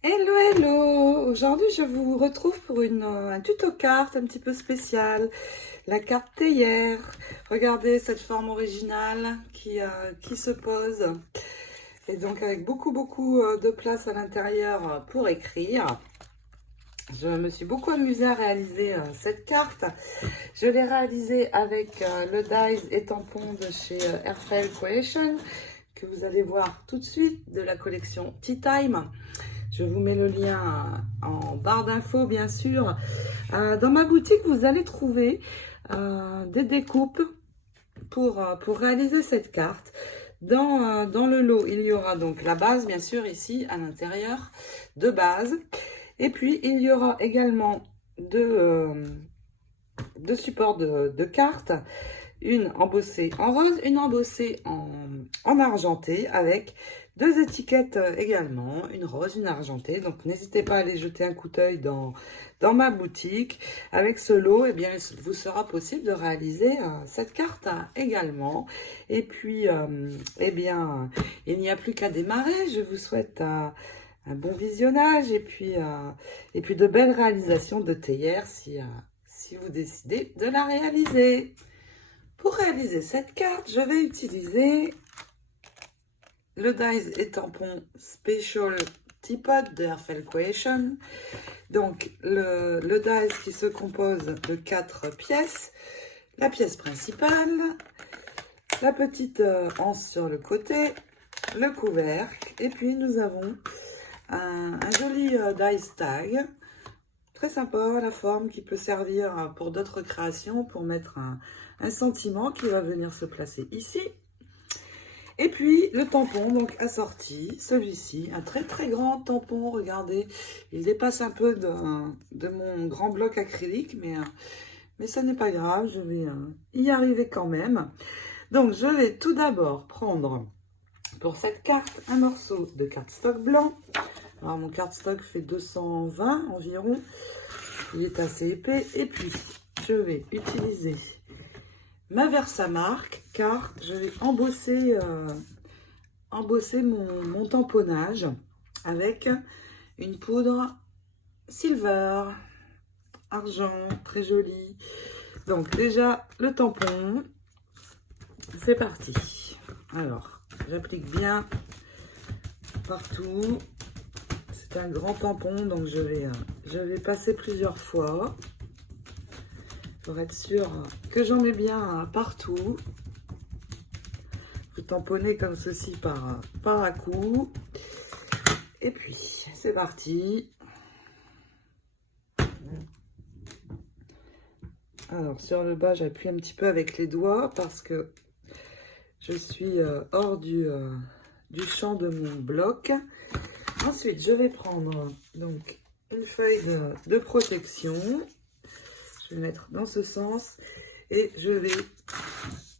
Hello, hello! Aujourd'hui, je vous retrouve pour un tuto carte un petit peu spécial. La carte théière. Regardez cette forme originale qui se pose. Et donc, avec beaucoup de place à l'intérieur pour écrire. Je me suis beaucoup amusée à réaliser cette carte. Je l'ai réalisée avec le dies et tampon de chez Airfile Creation, que vous allez voir tout de suite, de la collection Tea Time. Je vous mets le lien en barre d'infos, bien sûr. Dans ma boutique, vous allez trouver des découpes pour réaliser cette carte. Dans le lot, il y aura donc la base, bien sûr, ici, à l'intérieur, de base. Et puis, il y aura également deux supports de cartes. Une embossée en rose, une embossée en argenté, avec deux étiquettes également, une rose, une argentée. Donc n'hésitez pas à aller jeter un coup d'œil dans ma boutique. Avec ce lot, eh bien, il vous sera possible de réaliser cette carte également. Et puis, eh bien, il n'y a plus qu'à démarrer. Je vous souhaite un bon visionnage et puis de belles réalisations de théière si vous décidez de la réaliser. Pour réaliser cette carte, je vais utiliser le dies et tampon Special Teapot de Airfile Creation. Donc, le dies qui se compose de 4 pièces. La pièce principale, la petite anse sur le côté, le couvercle. Et puis, nous avons un joli dies tag. Très sympa, la forme qui peut servir pour d'autres créations, pour mettre un sentiment qui va venir se placer ici. Et puis le tampon donc assorti, celui-ci, un très grand tampon, regardez, il dépasse un peu de mon grand bloc acrylique, mais ça n'est pas grave, je vais y arriver quand même. Donc je vais tout d'abord prendre pour cette carte un morceau de cardstock blanc. Alors mon cardstock fait 220 environ, il est assez épais. Et puis je vais utiliser ma Versamark car je vais embosser mon tamponnage avec une poudre silver, argent, très jolie. Donc déjà le tampon, c'est parti. Alors j'applique bien partout. C'est un grand tampon, donc je vais passer plusieurs fois pour être sûr que j'en mets bien partout. Vous tamponnez comme ceci par à coup. Et puis, c'est parti. Alors, sur le bas, j'appuie un petit peu avec les doigts parce que je suis hors du champ de mon bloc. Ensuite, je vais prendre donc une feuille de protection. Je vais mettre dans ce sens et je vais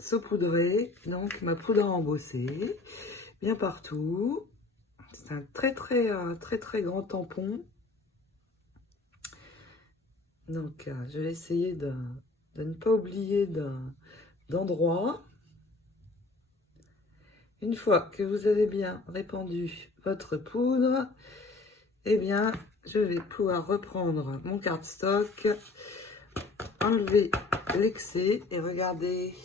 saupoudrer donc ma poudre à embosser bien partout. C'est un très grand tampon. Donc, je vais essayer de ne pas oublier d'endroit. Une fois que vous avez bien répandu votre poudre, eh bien, je vais pouvoir reprendre mon cardstock, enlever l'excès et regardez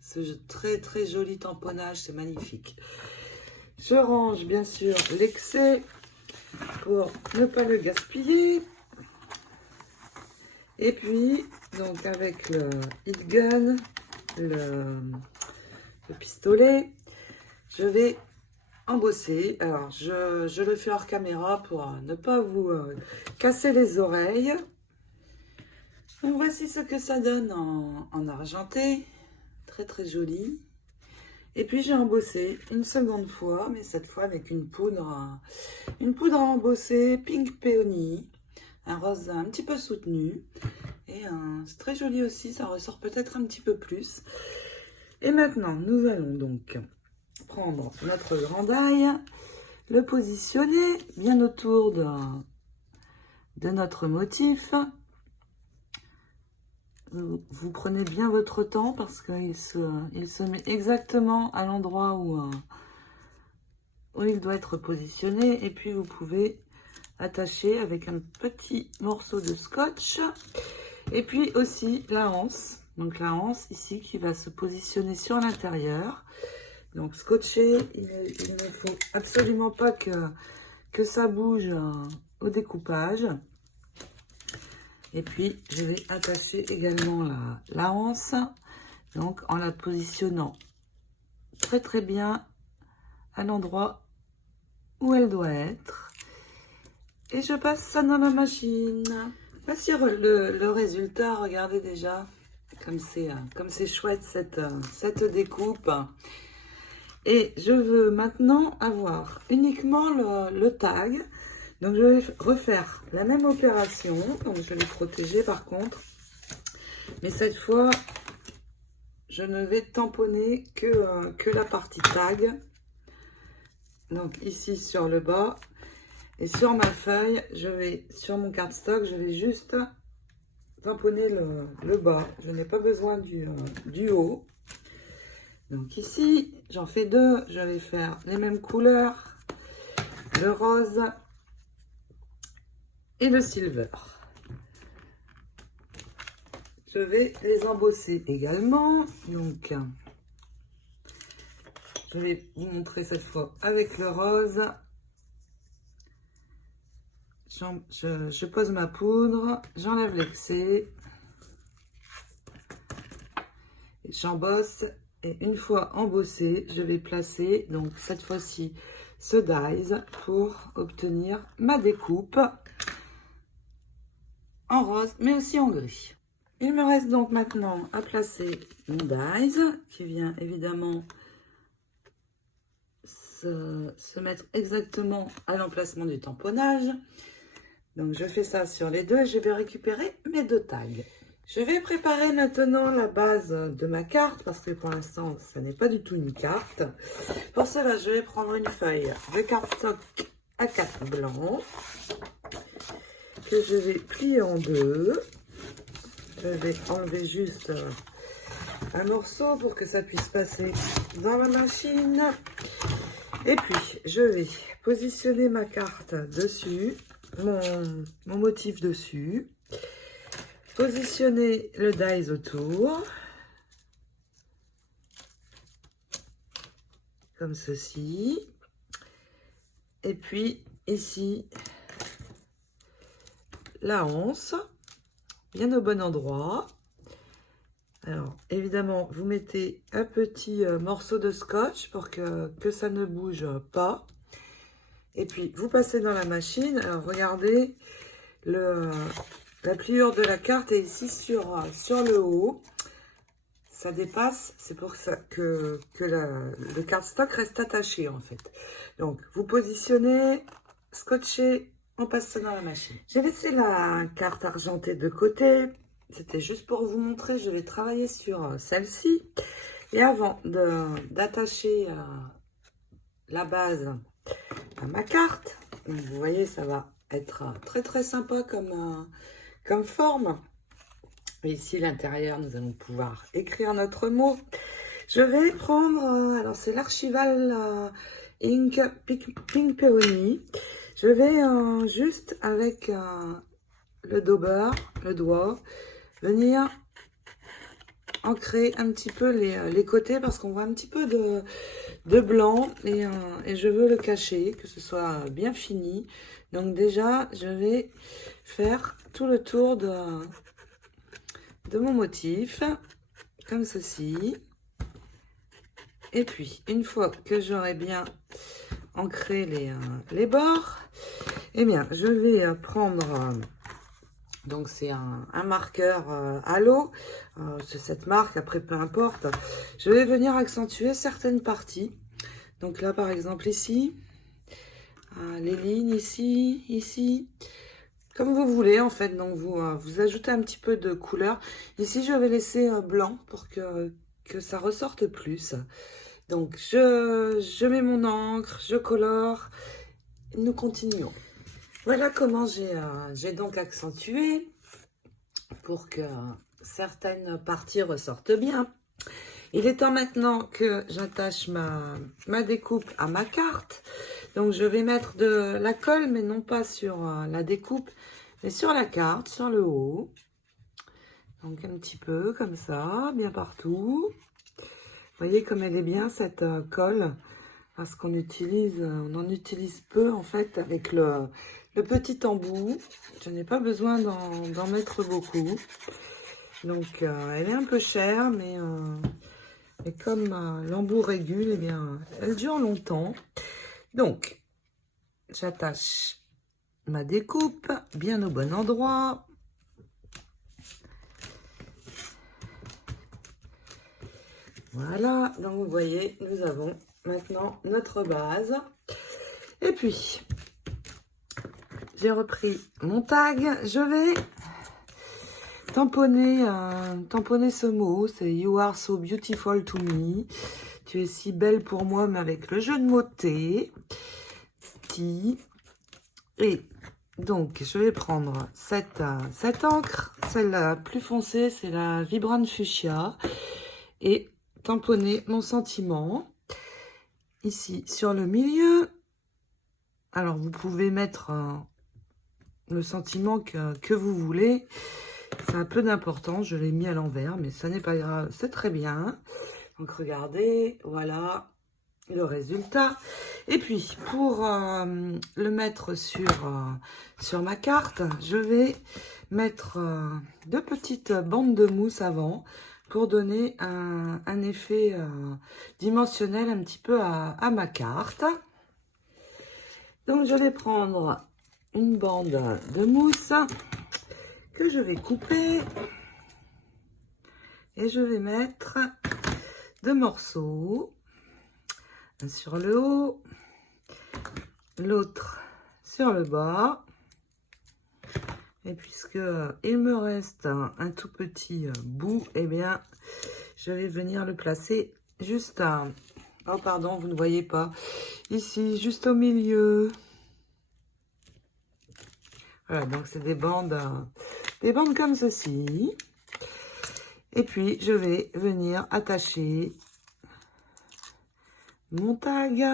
ce très joli tamponnage, c'est magnifique. Je range bien sûr l'excès pour ne pas le gaspiller. Et puis, donc avec le heat gun, le pistolet, je vais embosser. Alors, je le fais hors caméra pour ne pas vous casser les oreilles. Donc, voici ce que ça donne en argenté. Très joli. Et puis, j'ai embossé une seconde fois, mais cette fois avec une poudre à embosser Pink Peony. Un rose un petit peu soutenu. Et c'est très joli aussi, ça ressort peut-être un petit peu plus. Et maintenant, nous allons donc prendre notre grand die, le positionner bien autour de notre motif. Vous prenez bien votre temps parce qu'il se met exactement à l'endroit où il doit être positionné. Et puis, vous pouvez attacher avec un petit morceau de scotch. Et puis aussi la anse. Donc la anse ici qui va se positionner sur l'intérieur. Donc scotché, il ne faut absolument pas que ça bouge au découpage. Et puis je vais attacher également la anse. Donc en la positionnant très bien à l'endroit où elle doit être. Et je passe ça dans la machine. Voici le résultat, regardez déjà comme c'est chouette cette découpe. Et je veux maintenant avoir uniquement le tag. Donc je vais refaire la même opération. Donc je vais les protéger par contre. Mais cette fois, je ne vais tamponner que la partie tag. Donc ici sur le bas. Et sur ma feuille, sur mon cardstock, je vais juste tamponner le bas. Je n'ai pas besoin du haut. Donc ici, j'en fais deux. Je vais faire les mêmes couleurs. Le rose et le silver. Je vais les embosser également. Donc, je vais vous montrer cette fois avec le rose. Je pose ma poudre, j'enlève l'excès, j'embosse et une fois embossé, je vais placer donc cette fois-ci ce dies pour obtenir ma découpe en rose mais aussi en gris. Il me reste donc maintenant à placer mon dies qui vient évidemment se mettre exactement à l'emplacement du tamponnage. Donc je fais ça sur les deux et je vais récupérer mes deux tags. Je vais préparer maintenant la base de ma carte parce que pour l'instant ça n'est pas du tout une carte. Pour cela je vais prendre une feuille de cardstock A4 blanc que je vais plier en deux. Je vais enlever juste un morceau pour que ça puisse passer dans la machine. Et puis je vais positionner ma carte dessus. Mon motif dessus, positionner le dies autour, comme ceci, et puis ici, la anse, bien au bon endroit. Alors, évidemment, vous mettez un petit morceau de scotch pour que ça ne bouge pas. Et puis, vous passez dans la machine. Alors, regardez, la pliure de la carte est ici sur le haut. Ça dépasse, c'est pour ça que le cardstock reste attaché, en fait. Donc, vous positionnez, scotchez, on passe ça dans la machine. J'ai laissé la carte argentée de côté. C'était juste pour vous montrer, je vais travailler sur celle-ci. Et avant d'attacher la base à ma carte, donc vous voyez ça va être très sympa comme forme. Et ici l'intérieur nous allons pouvoir écrire notre mot. Je vais prendre, alors c'est l'Archival Ink Pink Peony. Je vais juste avec le dauber, le doigt, venir ancrer un petit peu les côtés parce qu'on voit un petit peu de blanc et je veux le cacher, que ce soit bien fini. Donc déjà, je vais faire tout le tour de mon motif, comme ceci. Et puis, une fois que j'aurai bien ancré les bords, eh bien, je vais prendre... donc c'est un marqueur à l'eau, c'est cette marque, après peu importe. Je vais venir accentuer certaines parties. Donc là par exemple ici, les lignes ici, comme vous voulez en fait. Donc vous ajoutez un petit peu de couleur. Ici je vais laisser blanc pour que ça ressorte plus. Donc je mets mon encre, je colore, nous continuons. Voilà comment j'ai donc accentué pour que certaines parties ressortent bien. Il est temps maintenant que j'attache ma découpe à ma carte. Donc je vais mettre de la colle, mais non pas sur la découpe, mais sur la carte, sur le haut. Donc un petit peu comme ça, bien partout. Vous voyez comme elle est bien cette colle, parce qu'on on en utilise peu en fait avec le petit embout. Je n'ai pas besoin d'en mettre beaucoup. Donc elle est un peu chère, mais comme l'embout régule, eh bien, elle dure longtemps. Donc, j'attache ma découpe bien au bon endroit. Voilà, donc vous voyez, nous avons maintenant notre base. Et puis, j'ai repris mon tag. Je vais tamponner ce mot. C'est You are so beautiful to me. Tu es si belle pour moi, mais avec le jeu de mots T. Et donc, je vais prendre cette encre. Celle la plus foncée, c'est la Vibrant Fuchsia. Et tamponner mon sentiment. Ici, sur le milieu. Alors, vous pouvez mettre le sentiment que vous voulez. C'est un peu d'importance. Je l'ai mis à l'envers, mais ça n'est pas grave. C'est très bien. Donc, regardez. Voilà le résultat. Et puis, pour le mettre sur ma carte, je vais mettre deux petites bandes de mousse avant pour donner un effet dimensionnel un petit peu à ma carte. Donc, je vais prendre une bande de mousse que je vais couper et je vais mettre deux morceaux. Un sur le haut, l'autre sur le bas. Et puisque il me reste un tout petit bout, eh bien, je vais venir le placer juste à... Oh, pardon, vous ne voyez pas. Ici, juste au milieu. Voilà, donc c'est des bandes comme ceci. Et puis, je vais venir attacher mon tag.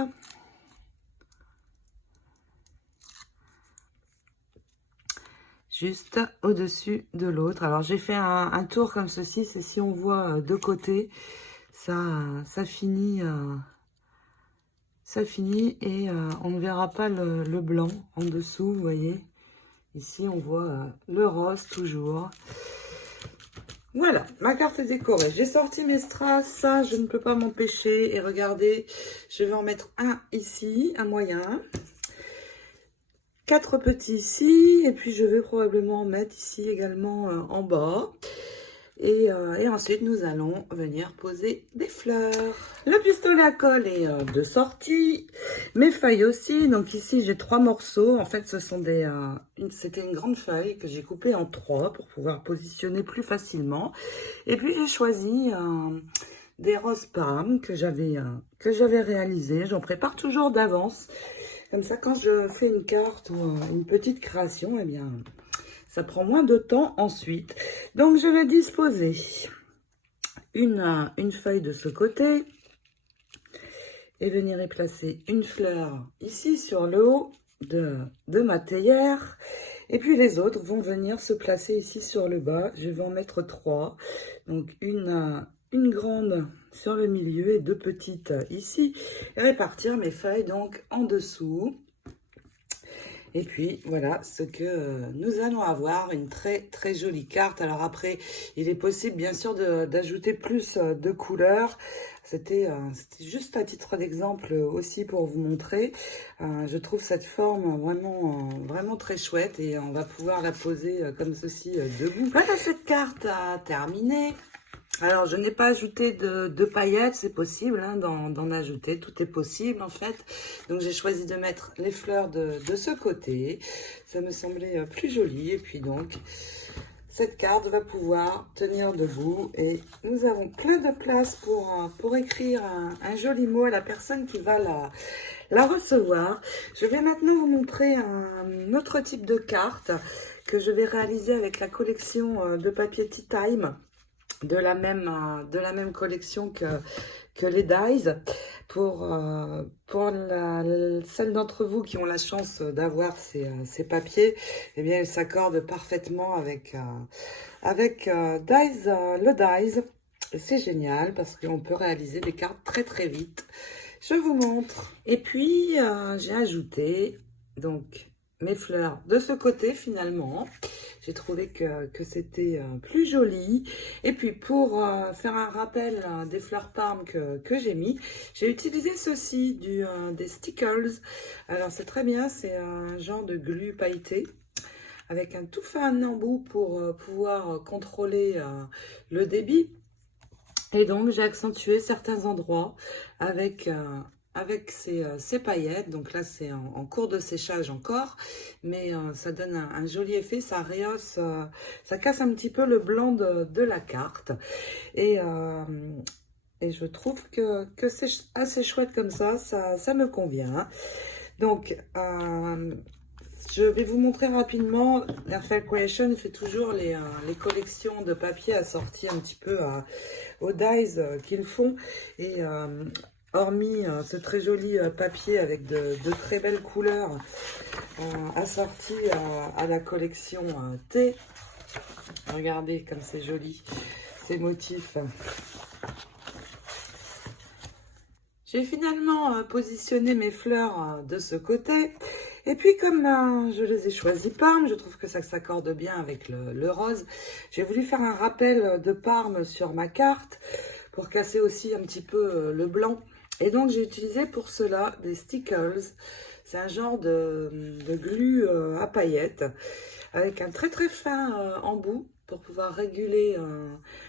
Juste au-dessus de l'autre. Alors, j'ai fait un tour comme ceci. C'est si on voit de côté, ça finit et on ne verra pas le blanc en dessous, vous voyez. Ici, on voit le rose toujours. Voilà, ma carte est décorée. J'ai sorti mes strass, ça, je ne peux pas m'empêcher. Et regardez, je vais en mettre un ici, un moyen. 4 petits ici, et puis je vais probablement en mettre ici également en bas. Et ensuite, nous allons venir poser des fleurs. Le pistolet à colle est de sortie. Mes feuilles aussi. Donc ici, j'ai 3 morceaux. En fait, ce sont c'était une grande feuille que j'ai coupée en 3 pour pouvoir positionner plus facilement. Et puis, j'ai choisi des roses palmes que j'avais réalisées. J'en prépare toujours d'avance. Comme ça, quand je fais une carte ou une petite création, eh bien... ça prend moins de temps ensuite. Donc, je vais disposer une feuille de ce côté et venir y placer une fleur ici sur le haut de ma théière. Et puis, les autres vont venir se placer ici sur le bas. Je vais en mettre 3. Donc, une grande sur le milieu et 2 petites ici. Et répartir mes feuilles donc en dessous. Et puis, voilà ce que nous allons avoir, une très très jolie carte. Alors après, il est possible bien sûr d'ajouter plus de couleurs. C'était juste à titre d'exemple aussi pour vous montrer. Je trouve cette forme vraiment très chouette et on va pouvoir la poser comme ceci debout. Voilà, cette carte terminée. Alors, je n'ai pas ajouté de paillettes, c'est possible hein, d'en ajouter, tout est possible en fait. Donc, j'ai choisi de mettre les fleurs de ce côté, ça me semblait plus joli. Et puis donc, cette carte va pouvoir tenir debout et nous avons plein de place pour écrire un joli mot à la personne qui va la recevoir. Je vais maintenant vous montrer un autre type de carte que je vais réaliser avec la collection de papier Tea Time. De la même collection que les dies. Pour celles d'entre vous qui ont la chance d'avoir ces papiers, eh bien, ils s'accordent parfaitement avec le dies. C'est génial parce qu'on peut réaliser des cartes très très vite. Je vous montre. Et puis, j'ai ajouté donc mes fleurs de ce côté finalement. J'ai trouvé que c'était plus joli. Et puis, pour faire un rappel des fleurs parmes que j'ai mis, j'ai utilisé ceci, des stickers. Alors, c'est très bien, c'est un genre de glu pailleté avec un tout fin embout pour pouvoir contrôler le débit. Et donc, j'ai accentué certains endroits avec ces paillettes. Donc là, c'est en cours de séchage encore, mais ça donne un joli effet. Ça rehausse, ça casse un petit peu le blanc de la carte. Et je trouve que c'est assez chouette comme ça me convient. Donc, je vais vous montrer rapidement. Airfel Creation fait toujours les collections de papier assorties un petit peu aux dies qu'ils font. Et hormis ce très joli papier avec de très belles couleurs assorties à la collection T. Regardez comme c'est joli, ces motifs. J'ai finalement positionné mes fleurs de ce côté. Et puis comme je les ai choisis Parme, je trouve que ça s'accorde bien avec le rose. J'ai voulu faire un rappel de Parme sur ma carte pour casser aussi un petit peu le blanc. Et donc j'ai utilisé pour cela des stickers. C'est un genre de glu à paillettes avec un très très fin embout pour pouvoir réguler.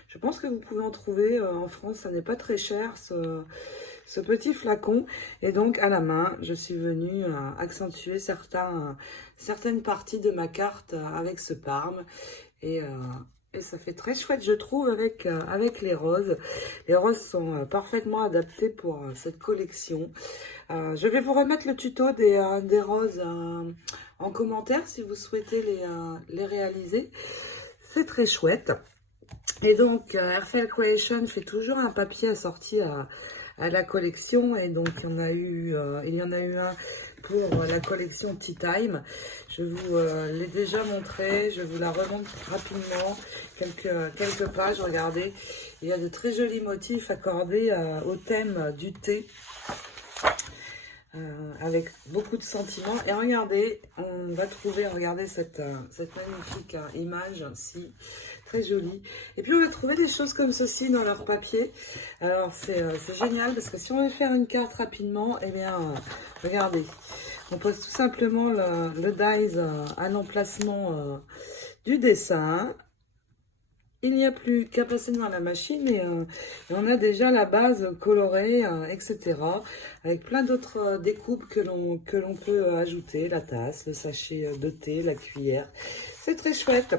Je pense que vous pouvez en trouver en France, ça n'est pas très cher ce petit flacon. Et donc à la main, je suis venue accentuer certaines parties de ma carte avec ce Parme. Et ça fait très chouette, je trouve, avec les roses. Les roses sont parfaitement adaptées pour cette collection. Je vais vous remettre le tuto des roses en commentaire si vous souhaitez les réaliser. C'est très chouette. Et donc, Airfel Creation fait toujours un papier assorti à la collection. Et donc, il y en a eu un pour la collection Tea Time. Je vous l'ai déjà montré. Je vous la remontre rapidement. Quelques pages, regardez. Il y a de très jolis motifs accordés au thème du thé. Avec beaucoup de sentiments. Et regardez, on va trouver, regardez cette magnifique image, si très jolie. Et puis on va trouver des choses comme ceci dans leur papier. Alors c'est génial parce que si on veut faire une carte rapidement, eh bien regardez, on pose tout simplement le dies à l'emplacement du dessin. Il n'y a plus qu'à passer devant la machine et on a déjà la base colorée, etc. Avec plein d'autres découpes que l'on peut ajouter, la tasse, le sachet de thé, la cuillère. C'est très chouette.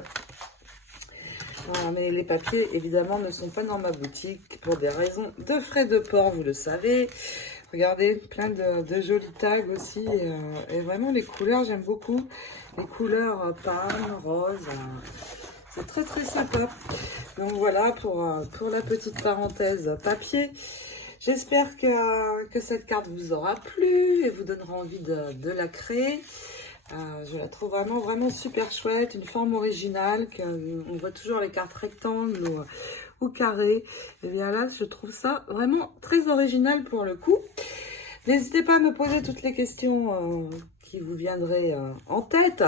Voilà, mais les papiers, évidemment, ne sont pas dans ma boutique pour des raisons de frais de port, vous le savez. Regardez, plein de jolis tags aussi. Et vraiment, les couleurs, j'aime beaucoup. Les couleurs pâles, roses. C'est très très sympa. Donc voilà pour la petite parenthèse papier. J'espère que cette carte vous aura plu et vous donnera envie de la créer. Je la trouve vraiment super chouette. Une forme originale. On voit toujours les cartes rectangles ou carrées. Et bien là, je trouve ça vraiment très original pour le coup. N'hésitez pas à me poser toutes les questions qui vous viendraient en tête,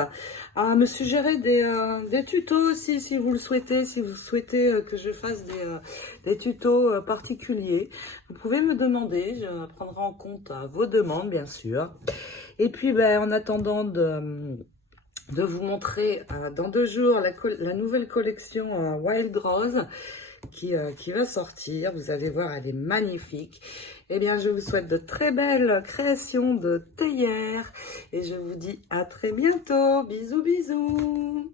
à me suggérer des tutos aussi si vous le souhaitez, si vous souhaitez que je fasse des tutos particuliers. Vous pouvez me demander, je prendrai en compte vos demandes bien sûr. Et puis en attendant de vous montrer dans 2 jours la nouvelle collection Wild Rose qui va sortir. Vous allez voir, elle est magnifique. Eh bien, je vous souhaite de très belles créations de théières et je vous dis à très bientôt. Bisous, bisous.